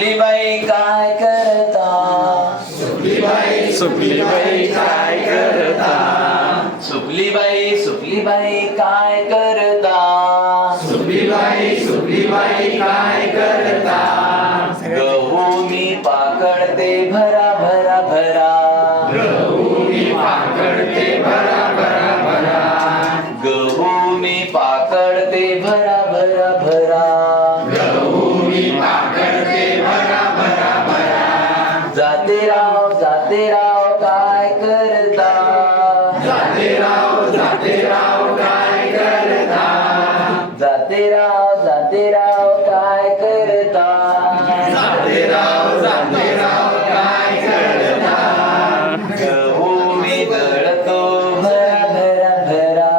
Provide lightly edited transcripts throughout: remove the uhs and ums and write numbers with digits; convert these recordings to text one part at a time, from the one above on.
सुपलीबाई काय करता? सुपलीबाई काय करता? सुपलीबाई काय करता? सुपलीबाई काय करता? गहू मी पाकडते भरा भरा भरा. गहू मी पाकडते भरा भरा भरा. गहू मी पाकडते भरा भरा भरा. गहू मी पाकडते भरा भरा भरा. जाते राव काय करता? जाते राव काय करता? जाते राव काय करता? जाते राव काय करता? गहू मी दळतो भरा भरा भरा.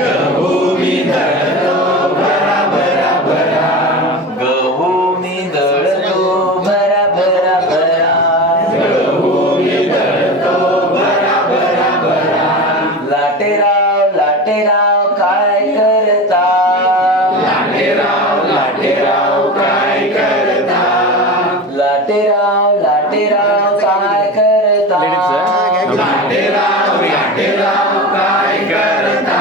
गहू मी दळतो भरा भरा भरा. गहू मी दळतो भरा भरा भरा. गहू मी दळतो भरा भरा भरा. लाटेराव काय करता? लाटेराव काय करता? लाटेराव काय करता? लाटेराव काय करता?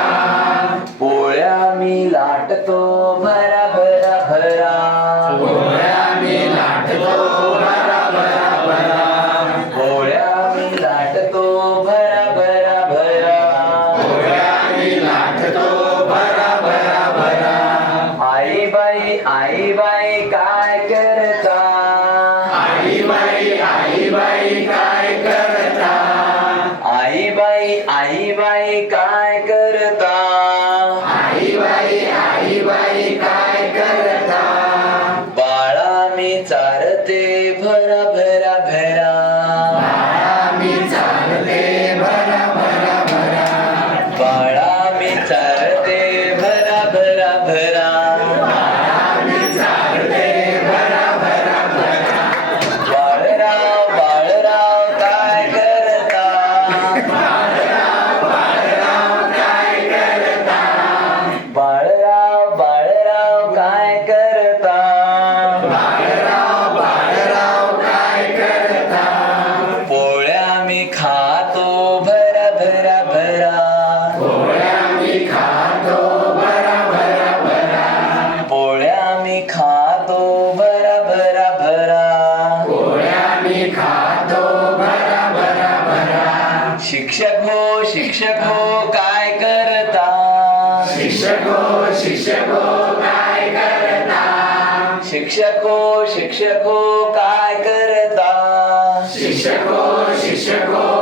पोळ्या मी लाटतो भरा भरा भरा. पोळ्या मी लाटतो भरा भरा भरा. पोळ्या मी लाटतो भरा भरा भरा. पोळ्या मी लाटतो भरा भरा भरा. आई बाई काय करता? आई बाई काय करता? आई बाई काय करता? आई बाई काय करता? बाळा मी चारते भरा भरा भरा. बाळा मी चालते भरा भरा भरा. बाळा मी चारते भरा भरा भरा. बाळा मी चालते भरा भरा भरा. बाळराव काय करता? बाळराव काय करता? बाळराव काय करता? बाळराव काय करता? पोळ्या मी खातो भरा भरा भरा. पोळ्या मी खातो भरा भरा भरा. पोळ्या मी खातो भरा भरा भरा. पोळ्या मी खातो भरा भरा भरा. शिक्षक हो काय करता? शिक्षक हो काय करता? शिक्षक हो काय करता? शिक्षक हो